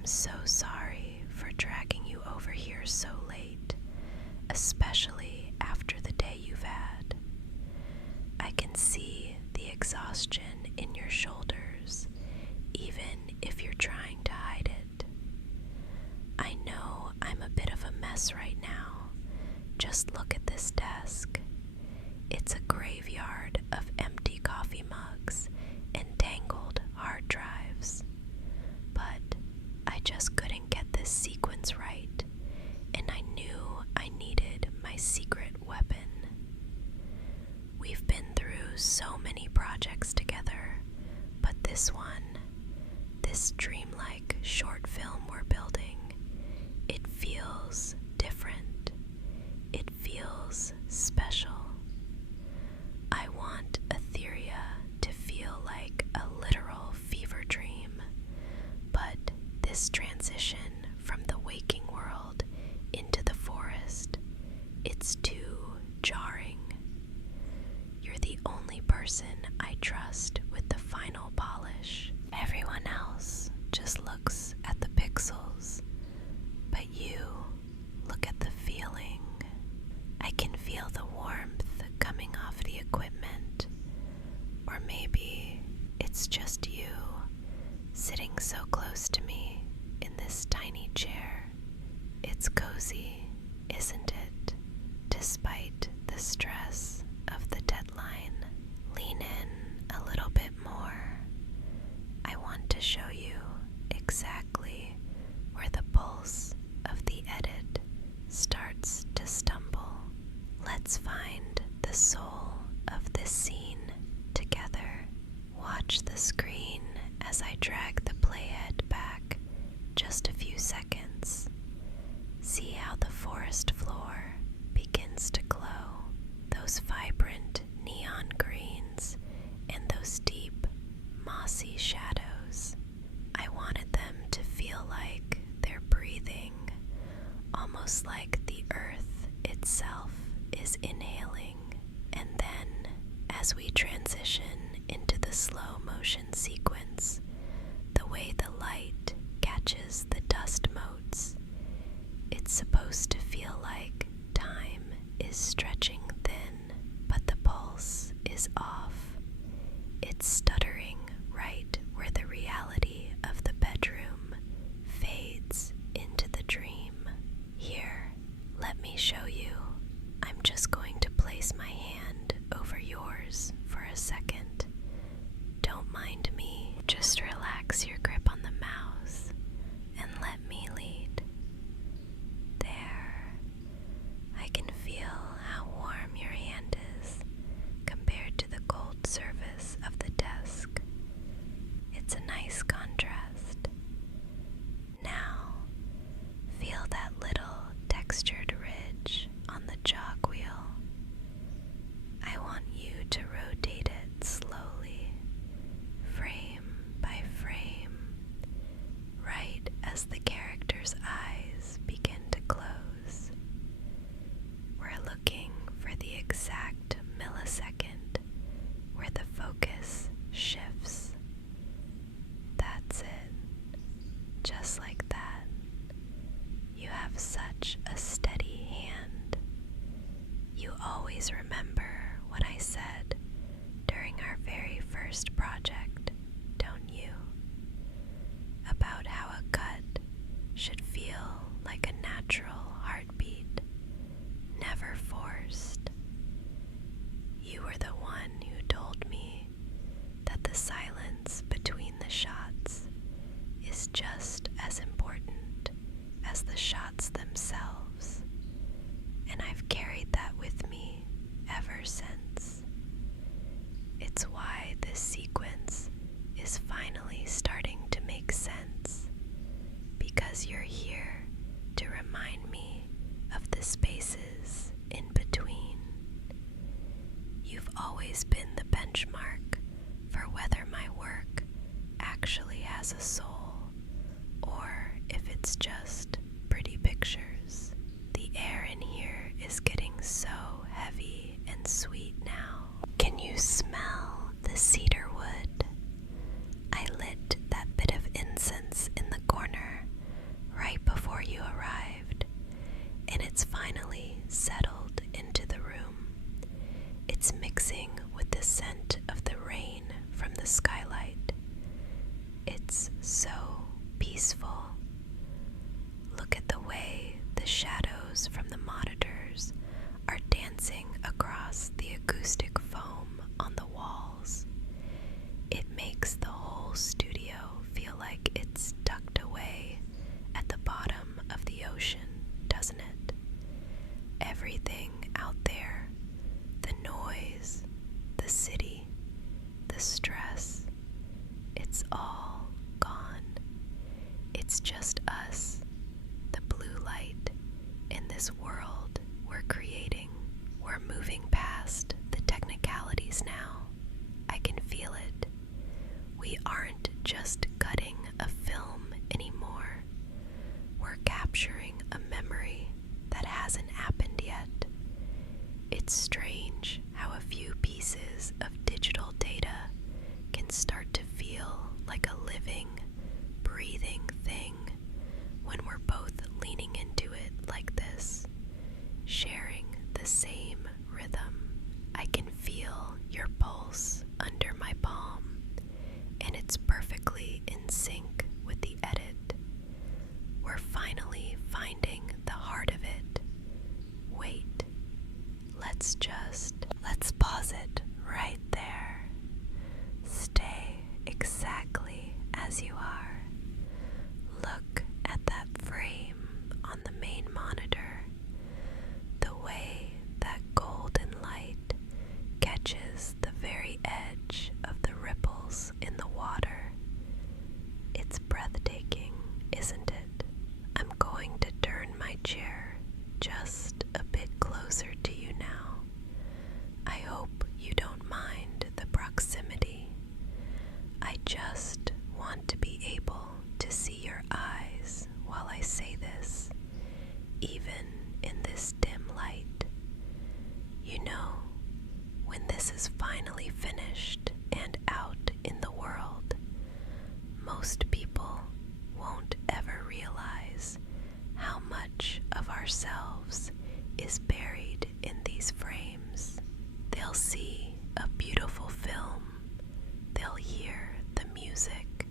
I'm so sorry for dragging you over here so late, especially after the day you've had. I can see the exhaustion in your shoulders, even if you're trying to hide it. I know I'm a bit of a mess right now. Just look at this desk. It's a graveyard of empty coffee mugs and tangled hard drives. But I just couldn't get this sequence right, and I knew I needed my secret weapon. We've been through so many projects together, but this one, this dreamlike short film we're building, it feels different. It feels special. I want Aetheria to feel like a literal fever dream, but this transition from the waking world into the forest, it's too jarring. You're the only person I trust with the final polish. Everyone else just looks at the pixels, but you look at the feeling. I can feel the warmth coming off the equipment, or maybe it's just you sitting so close to me in this tiny chair. It's cozy, isn't it? Despite the stress of the deadline. Lean in a little bit more. I want to show you exactly where the pulse of the edit starts to stumble. Let's find the soul of this scene together. Watch the screen as I drag the playhead back just a few seconds. See how the forest floor begins to glow, those vibrant neon greens and those deep, mossy shadows. I wanted them to feel like they're breathing, almost like the earth itself is inhaling. And then, as we transition into the slow motion sequence, the way the light catches the dust motes, it's supposed to feel like time is stretching thin, but the pulse is off. It's stuttering right where the reality of the bedroom fades into the dream. Here, let me show you. I'm just going to place my hand over yours for a second. Don't mind me. Just relax your grip on the mouse and let me lead. There. I can feel how warm your hand is compared to the cold surface of the desk. It's a nice contrast. Now, feel that little textured ridge on the jog wheel. I want you to rotate it slowly, frame by frame, right as the character's eyes begin to close. We're looking for the exact millisecond where the focus shifts. That's it. Just like that. You have such a steady hand. You always remember what I said during our very first project, don't you? About how a cut should feel like a natural heartbeat, never forced. You were the one who told me that the silence between the shots is just as important as the shots themselves, and I've carried that with me ever since. It's why this sequence is finally starting to make sense, because you're here to remind me of the spaces in between. You've always been the benchmark for whether my work actually has a soul, or if it's just pretty pictures. The air in here is getting so heavy and sweet now. Can you smell the cedar wood? I lit that bit of incense in the corner acoustic foam on the walls. It makes the whole studio feel like it's tucked away at the bottom of the ocean, doesn't it? Everything out there, the noise, the city, the stress, it's all gone. It's just us, the blue light, in this world we're creating. We're moving past the technicalities now. I can feel it. We aren't just cutting a film anymore. We're capturing a memory that hasn't happened yet. It's strange how a few pieces of digital data can start to feel like a living, breathing thing when we're both leaning into it like this, sharing the same rhythm. I can feel your pulse under my palm, and it's perfectly in sync with the edit. We're finally finding the heart of it. Wait, let's pause it right there. Stay exactly as you are. Look at that frame on the main monitor. The way that golden light catches the very edge of the ripples in the water. It's breathtaking, isn't it? I'm going to turn my chair just a bit closer to you now. I hope you don't mind the proximity. I just want to be able to see your eyes while I say this, even in this dim light. You know, when this is finally finished and out in the world, most people won't ever realize how much of ourselves is buried in these frames. They'll see a beautiful film, they'll hear the music,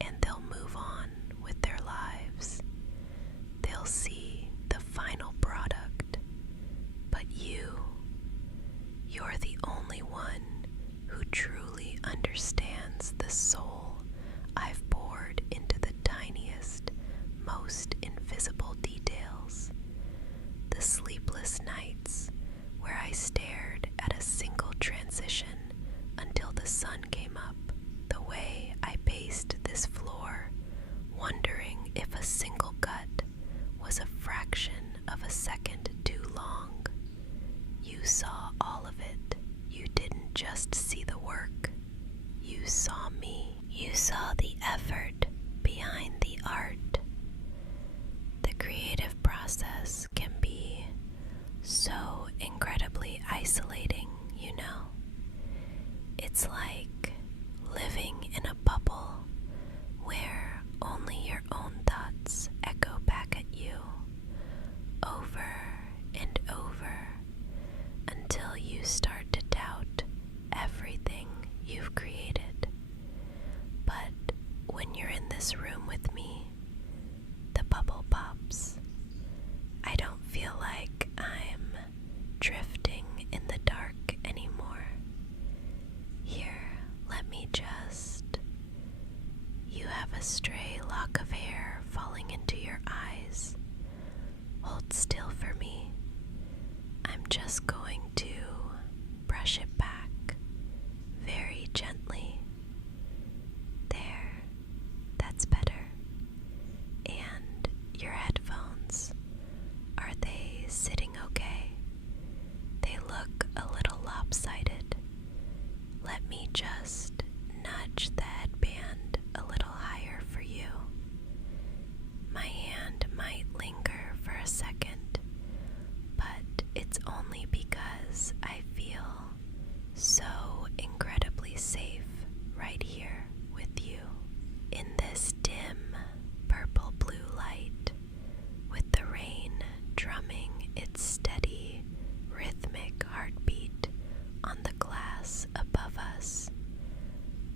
and they'll move on with their lives. They'll see the final product. But you're the only one who truly understands the soul I've poured into the tiniest, most invisible details. The sleepless nights where I stared at a single transition until the sun came up. The way I paced this floor, wondering if a single cut was a fraction of a second too long. You saw all of it. You didn't just see the work. You saw me. You saw the effort behind the art. The creative process can be so incredibly isolating, you know. It's like living in a bubble where only your own thoughts echo back at you over and over until you start to doubt everything you've created. But when you're in this room with me, the bubble pops. I don't feel like I'm drifting in the dark anymore. Here, let me just... You have a stray lock of hair falling into your eyes. Hold still for me. I'm just going to brush it back very gently. There, that's better. And your headphones, are they sitting okay? They look a little lopsided. Let me just nudge the headband a little higher for you. My hand might linger for a second, but it's only because I feel so incredibly safe right here with you. In this dim purple-blue light, with the rain drumming its steady, rhythmic heartbeat on the glass above us,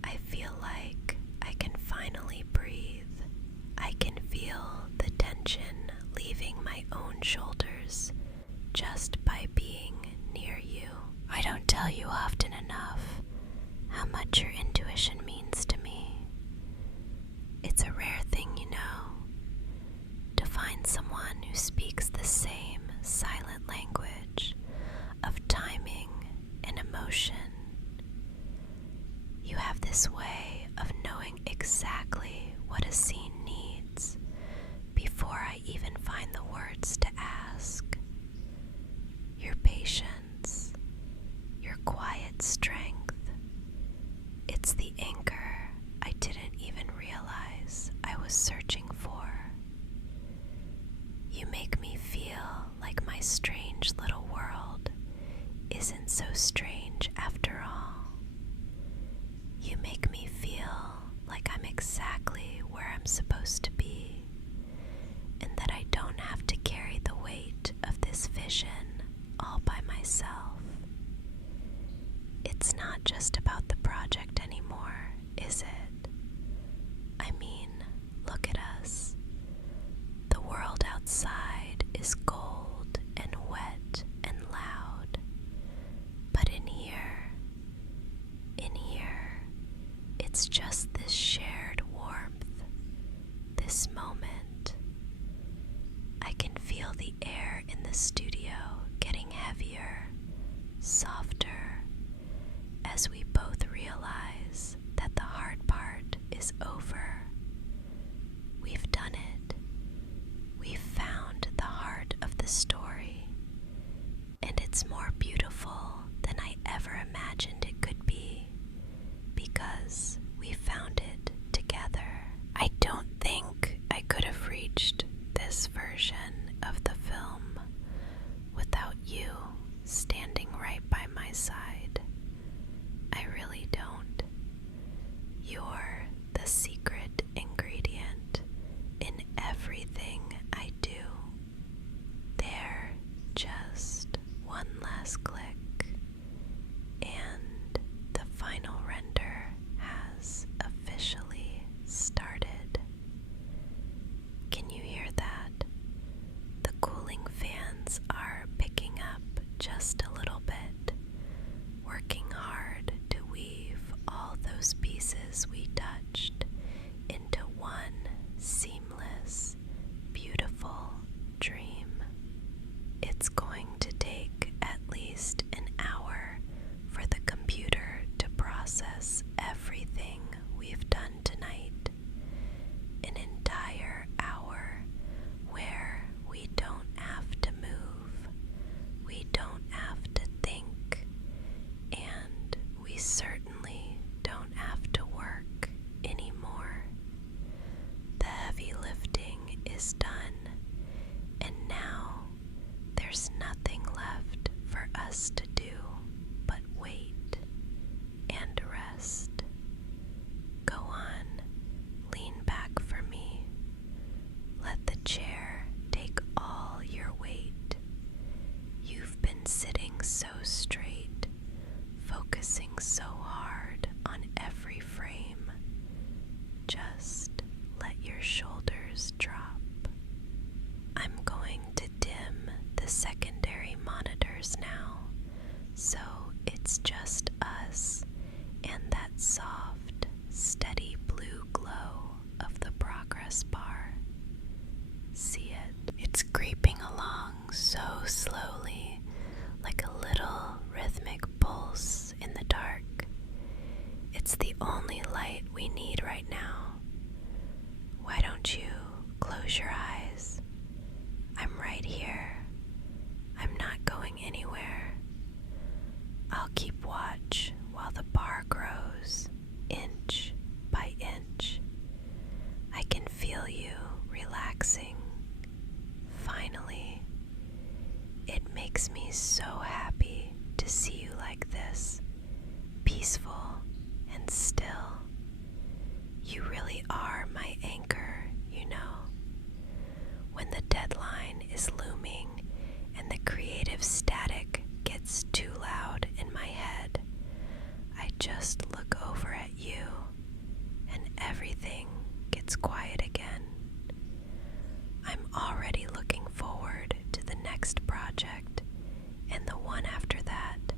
I feel like I can finally breathe. I can feel the tension leaving my own shoulders just by being near you. I don't tell you often enough how much your intuition means to me. It's a rare thing, you know, to find someone who speaks the same silent language of timing and emotion. You have this way of knowing exactly what a scene needs before I even find the words to ask. Your patience, your quiet strength, it's the anchor I didn't even realize I was searching for. You make me feel like my strange little world isn't so strange after all. You make me feel like I'm exactly where I'm supposed to be, and that I don't have to carry the weight of this vision all by myself. It's not just about the project anymore, is it? I mean, look at us. The world outside is cold and wet and loud, but in here, it's just this shared warmth, this moment. I can feel the air in the studio getting heavier, softer, as we both realize that the hard part is over. We've done it. We've found the heart of the story, and it's more beautiful than I ever imagined it could be, because we found it together. I don't think I could have reached this version of the film without you standing right by my side. I really don't. You're the secret ingredient in everything I do. There, just one last click, and the final render has officially started. Can you hear that? The cooling fans are picking up just a little bit, working hard to weave all those pieces we touched into one seamless, beautiful dream. It's going to take at least an hour for the computer to process everything we've done tonight. An entire hour where we don't have to move, we don't have to think, and we certainly don't have to work anymore. The heavy lifting is done, and now there's nothing left for us to do but wait and rest. Go on, lean back for me. Let the chair take all your weight. You've been sitting so straight, focusing so hard on every frame. Just let your shoulders drop. I'm going to dim the secondary monitors now, so it's just us and that soft, steady blue glow of the progress bar. See it? It's creeping along so slowly, like a little rhythmic pulse in the dark. It's the only light we need right now. Why don't you close your eyes? I'm right here. I'm not going anywhere. I'll keep watch while the bar grows, inch by inch. I can feel you relaxing. Finally. It makes me so happy to see you like this, peaceful and still. You really are my anchor, you know. When the deadline is looming and the creative static gets too loud in my head, I just look over at you and everything gets quiet again. I'm already looking forward to the next project and the one after that.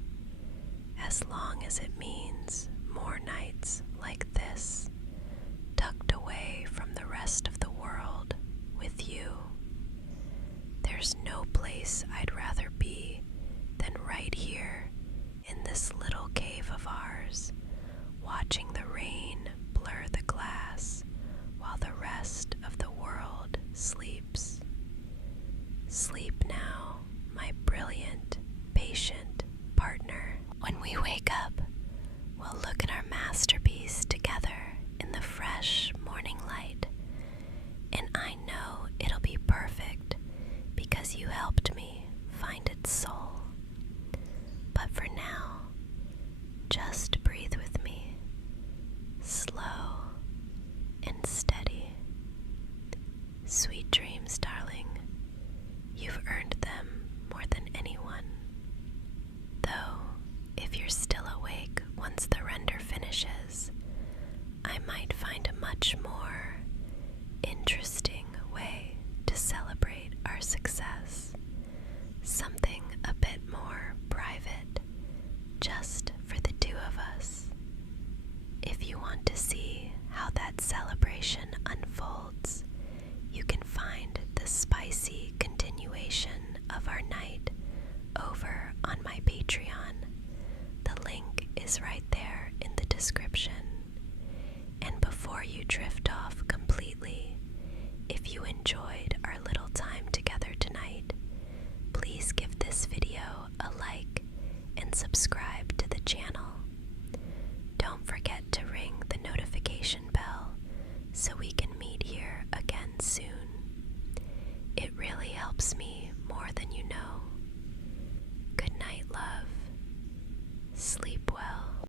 interesting way to celebrate our success. Something a bit more private, just for the two of us. If you want to see how that celebration unfolds, you can find the spicy continuation of our night over on my Patreon. The link is right there in the description. And before you drift off completely, if you enjoyed our little time together tonight, please give this video a like and subscribe to the channel. Don't forget to ring the notification bell so we can meet here again soon. It really helps me